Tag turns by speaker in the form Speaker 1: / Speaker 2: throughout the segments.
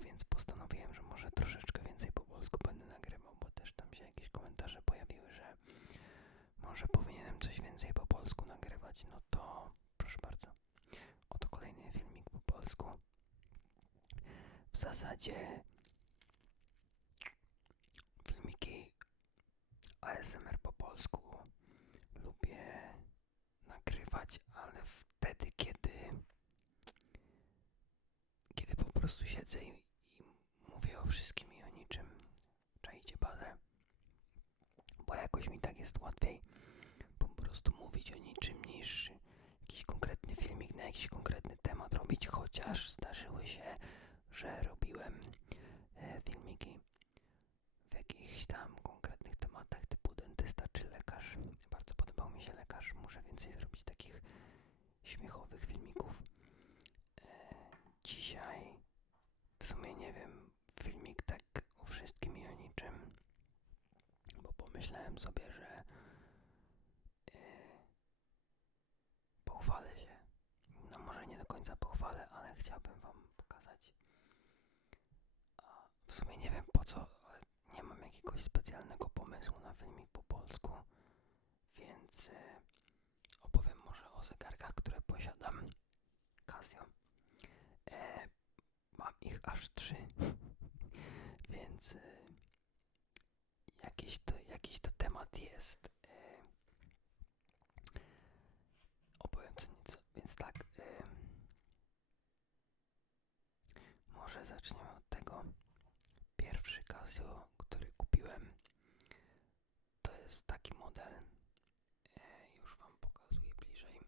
Speaker 1: więc postanowiłem, że może troszeczkę więcej po polsku będę nagrywał, bo też tam się jakieś komentarze pojawiły, że może powinienem coś więcej po polsku nagrywać. No to proszę bardzo. Oto kolejny filmik po polsku. W zasadzie filmiki ASMR po polsku lubię nagrywać, ale wtedy, kiedy kiedy po prostu siedzę i, mówię o wszystkim i o niczym. Czajcie bazę. Bo jakoś mi tak jest łatwiej po prostu mówić o niczym niż jakiś konkretny filmik na jakiś konkretny temat robić, chociaż zdarzyły się, że robiłem e, filmiki w jakichś tam konkretnych tematach typu dentysta czy lekarz. Bardzo podobał mi się lekarz. Muszę więcej zrobić takich śmiechowych filmików. E, dzisiaj w sumie nie wiem, filmik tak o wszystkim i o niczym, bo pomyślałem sobie, że e, pochwalę się. No może nie do końca pochwalę, ale chciałbym wam pokazać. A w sumie nie wiem po co, ale nie mam jakiegoś specjalnego pomysłu na filmik po polsku, więc e, opowiem może o zegarkach, które posiadam. Casio. E, mam ich aż trzy, więc e, jakiś, to, temat jest. E, co nieco, więc tak. E, może zaczniemy od tego. Pierwszy Casio, który kupiłem, to jest taki model. E, już Wam pokazuję bliżej.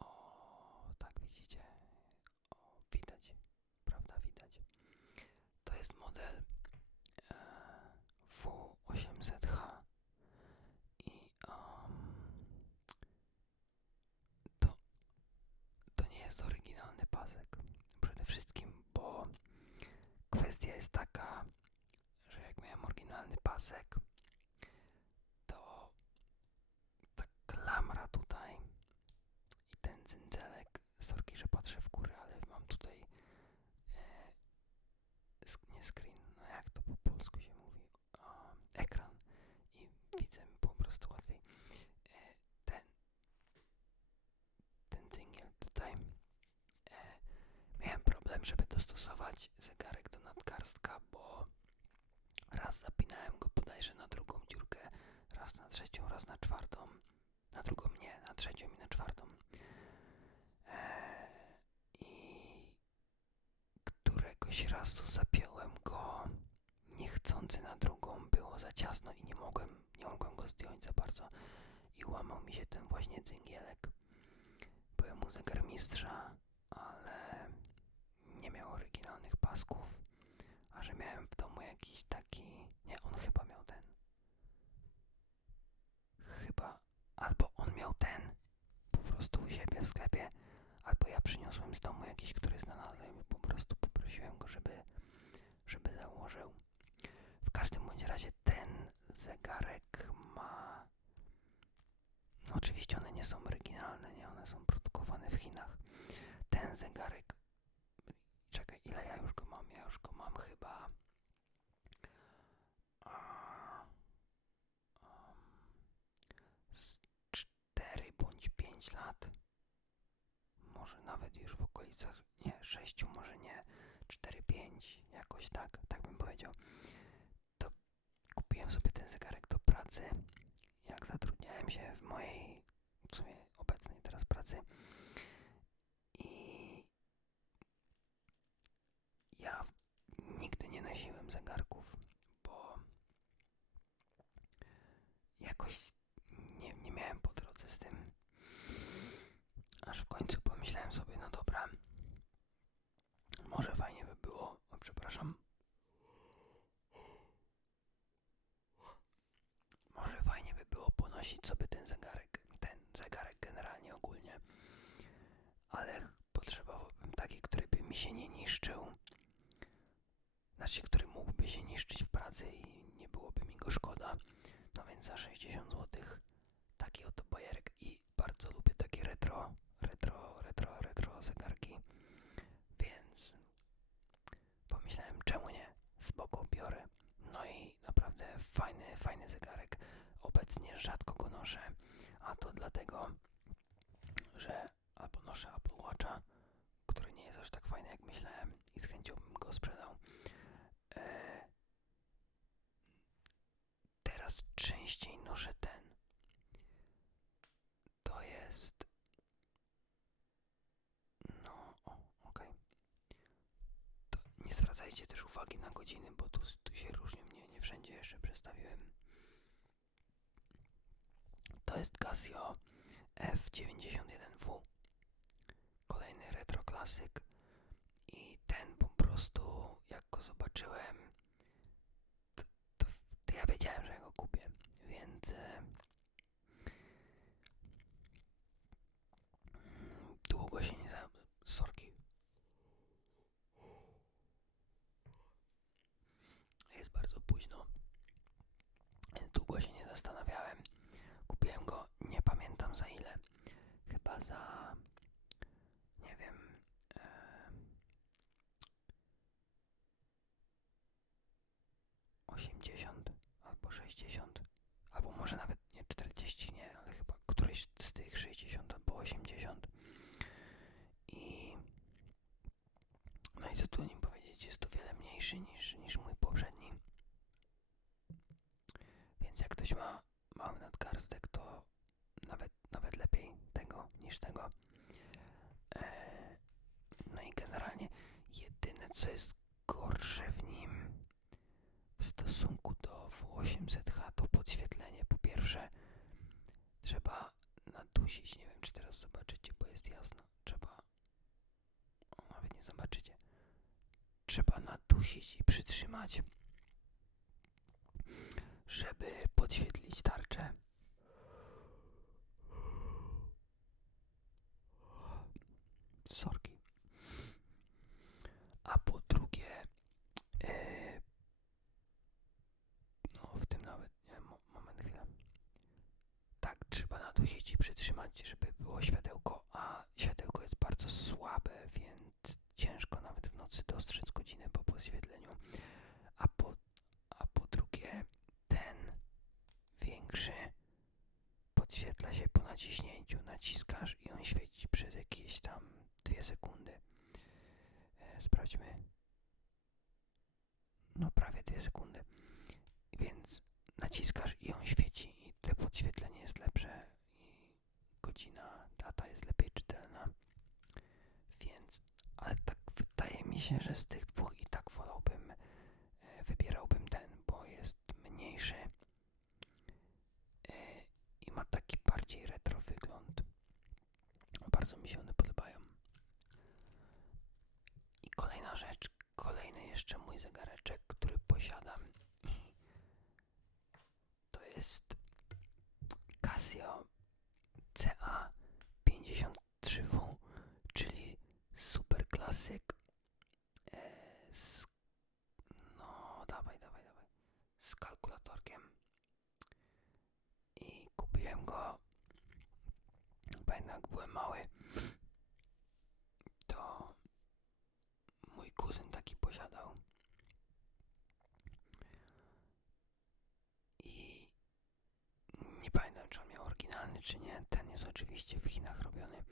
Speaker 1: O, tak widzicie. Widać. Prawda, widać. To jest model e, W800H i um, to, to nie jest oryginalny pasek. Przede wszystkim, bo kwestia jest taka, że jak miałem oryginalny pasek, to ta klamra tutaj i ten cyndzelek, sorki, że patrzę w górę, ale mam tutaj e, nie screen, no jak to po polsku się mówi, ekran i widzę po prostu łatwiej. E, ten ten cyngiel tutaj e, miałem problem, żeby dostosować zegarek do nadgarstka, bo raz zapinałem go bodajże na drugą dziurkę, raz na trzecią, raz na czwartą, na drugą nie, na trzecią i na czwartą. E, I któregoś razu zapiąłem go niechcący na drugą, było za ciasno i nie mogłem, nie mogłem go zdjąć za bardzo i łamał mi się ten właśnie cyngielek. Byłem u zegarmistrza, ale nie miał oryginalnych pasków, a że miałem w domu jakiś taki, nie, on chyba miał ten. Chyba, albo on miał ten, prostu u siebie w sklepie, albo ja przyniosłem z domu jakiś, który znalazłem i po prostu poprosiłem go, żeby, żeby założył. W każdym bądź razie ten zegarek ma. No oczywiście one nie są oryginalne, nie? One są produkowane w Chinach. Ten zegarek. Czekaj, ile ja już go mam? Ja już go mam chyba. A, um, z 4 bądź 5 lat. Może nawet już w okolicach, nie, 6, może nie, 4-5, jakoś tak, tak bym powiedział. To kupiłem sobie ten zegarek do pracy, jak zatrudniałem się w mojej, w sumie obecnej teraz pracy. I ja nigdy nie nosiłem zegarków, bo jakoś nie, nie miałem po drodze z tym. Aż w końcu pomyślałem sobie, no dobra, może fajnie by było, o przepraszam, może fajnie by było ponosić sobie ten zegarek, ten zegarek generalnie ogólnie, ale potrzebowałbym taki, który by mi się nie niszczył, znaczy, który mógłby się niszczyć w pracy i nie byłoby mi go szkoda. No więc za 60 zł taki oto bajerek i bardzo lubię takie retro, retro, retro, retro zegarki, więc pomyślałem czemu nie, spoko biorę. No i naprawdę fajny, fajny zegarek. Obecnie rzadko go noszę, a to dlatego, że albo noszę Apple Watcha, który nie jest aż tak fajny jak myślałem i z chęcią bym go sprzedał. E, teraz częściej noszę ten. To jest. No, o, okej. To nie zwracajcie też uwagi na godziny, bo tu, tu się różnią. Nie, nie wszędzie jeszcze przestawiłem. To jest Casio F91W. Kolejny retro klasyk. I ten po prostu, jak go zobaczyłem, to, to, to ja wiedziałem, że go kupię. Więc e, mm, długo się nie za... Sorki. Jest bardzo późno. Więc długo się nie zastanawiałem. Kupiłem go, nie pamiętam za ile. Chyba za... Nie wiem... E, 80 albo 60, albo może nawet nie 40, nie, ale chyba któreś z tych 60 albo 80. I no i co tu o nim powiedzieć, jest to niż, niż mój poprzedni. Więc jak ktoś ma mały nadgarstek, to nawet, nawet lepiej tego niż tego. Eee, no i generalnie jedyne co jest gorsze w nim w stosunku do W800H to podświetlenie. Po pierwsze trzeba nadusić, nie wiem czy teraz zobaczycie, bo jest jasno. Trzeba, o, nawet nie zobaczycie. Nadusić i przytrzymać, żeby podświetlić tarczę. Sorki. A po drugie, e, no w tym nawet, nie, mo, moment, chwilę. Tak, trzeba nadusić i przytrzymać, żeby było światełko, a światełko jest bardzo słabe, więc ciężko nawet w nocy dostrzec godzinę po podświetleniu. A po, a po drugie, ten większy podświetla się po naciśnięciu. Naciskasz i on świeci przez jakieś tam dwie sekundy. E, sprawdźmy. No prawie dwie sekundy. Więc naciskasz i on świeci i to podświetlenie jest lepsze i godzina, data jest lepiej czytelna. Więc, ale tak wydaje mi się, że z tych dwóch i tak wolałbym, e, wybierałbym ten, bo jest mniejszy e, i ma taki bardziej retro wygląd. Bardzo mi się one podobają. I kolejna rzecz, kolejny jeszcze mój zegareczek, który posiadam. To jest Casio CA53W, czyli super klasyk e, no z kalkulatorkiem. I kupiłem go, pamiętam byłem mały, to mój kuzyn taki posiadał. I nie pamiętam, czy on miał czy nie. Ten jest oczywiście w Chinach robiony.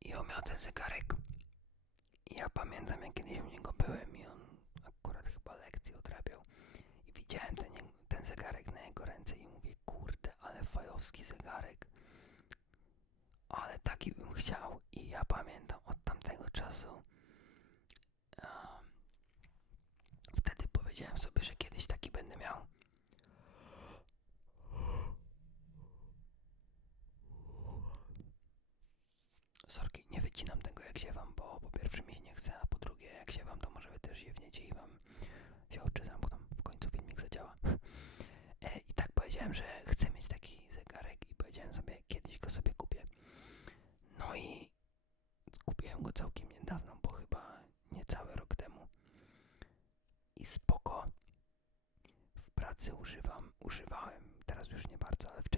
Speaker 1: I on miał ten zegarek. I ja pamiętam, jak kiedyś u niego byłem i on akurat chyba lekcję odrabiał. I widziałem ten, ten zegarek na jego ręce i mówię, kurde, ale fajowski zegarek. Ale taki bym chciał. I ja pamiętam od tamtego czasu. em, wtedy powiedziałem sobie, że się w niedzieli wam się oczy zamkną. W końcu filmik zadziała. E, I tak powiedziałem, że chcę mieć taki zegarek i powiedziałem sobie, kiedyś go sobie kupię. No i kupiłem go całkiem niedawno, bo chyba niecały rok temu. I spoko. W pracy używam, używałem, teraz już nie bardzo, ale w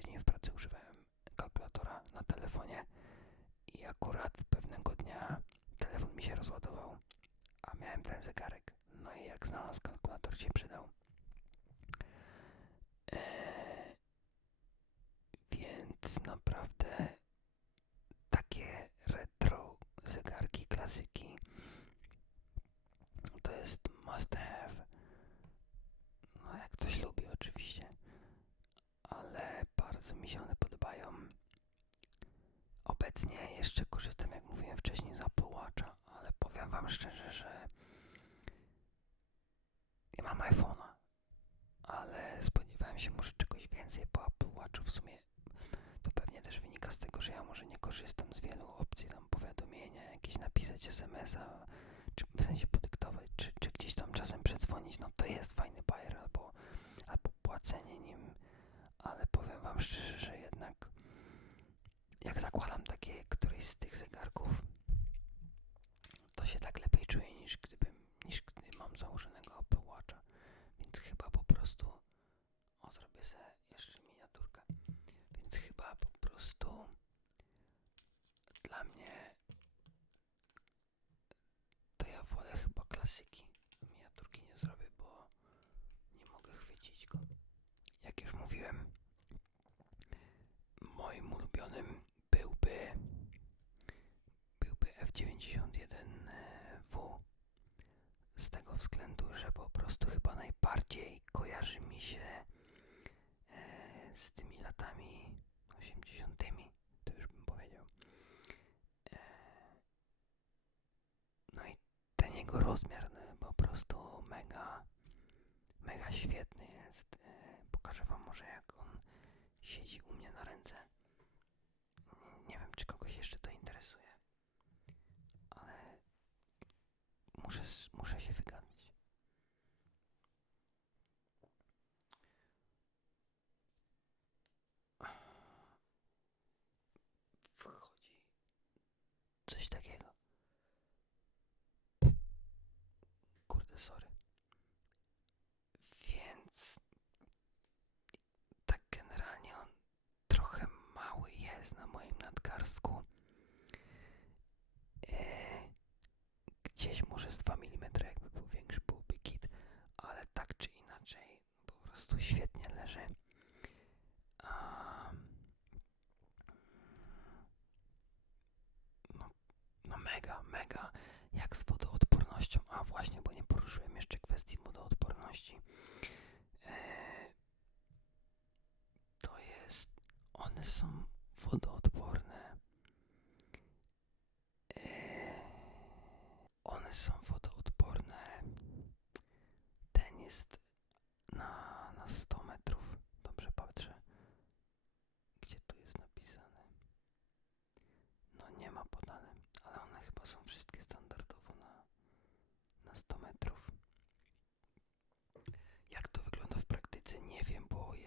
Speaker 1: się przede 91W e, z tego względu, że po prostu chyba najbardziej kojarzy mi się e, z tymi latami 80. To już bym powiedział. E, no i ten jego rozmiar no, po prostu mega, mega świetny jest. Pokażę Wam może jak on siedzi u mnie na ręce.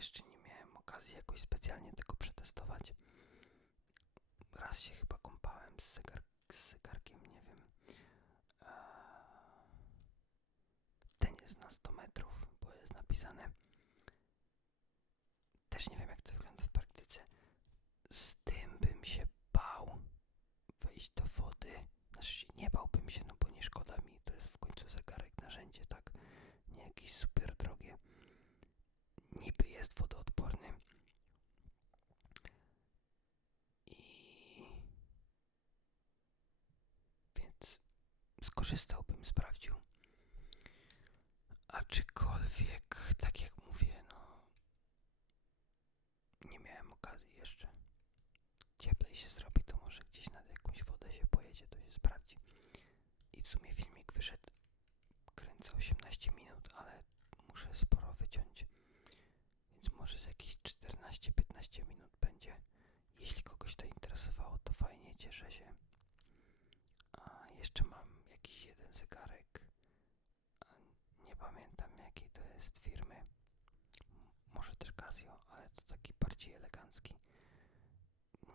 Speaker 1: jeszcze nie miałem okazji jakoś specjalnie tego przetestować. Raz się chyba kąpałem z, zegar z zegarkiem, nie wiem. Eee, ten jest na 100 metrów, bo jest napisane. Też nie wiem, jak to wygląda w praktyce. Z tym bym się bał wejść do wody. Znaczy, nie bałbym się, no 15 minut będzie. Jeśli kogoś to interesowało, to fajnie, cieszę się. A jeszcze mam jakiś jeden zegarek. Nie pamiętam jakiej to jest firmy. Może też Casio, ale to taki bardziej elegancki.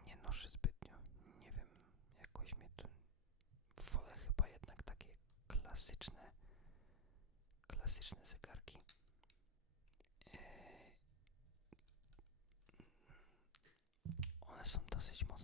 Speaker 1: Nie noszę zbytnio. Nie wiem, jakoś mnie tu... Wolę chyba jednak takie klasyczne, klasyczne zegary. Universum, das ich mache.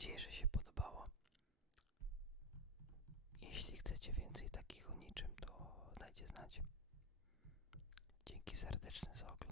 Speaker 1: Nadzieję, że się podobało. Jeśli chcecie więcej takich o niczym, to dajcie znać. Dzięki serdeczne za oglądanie.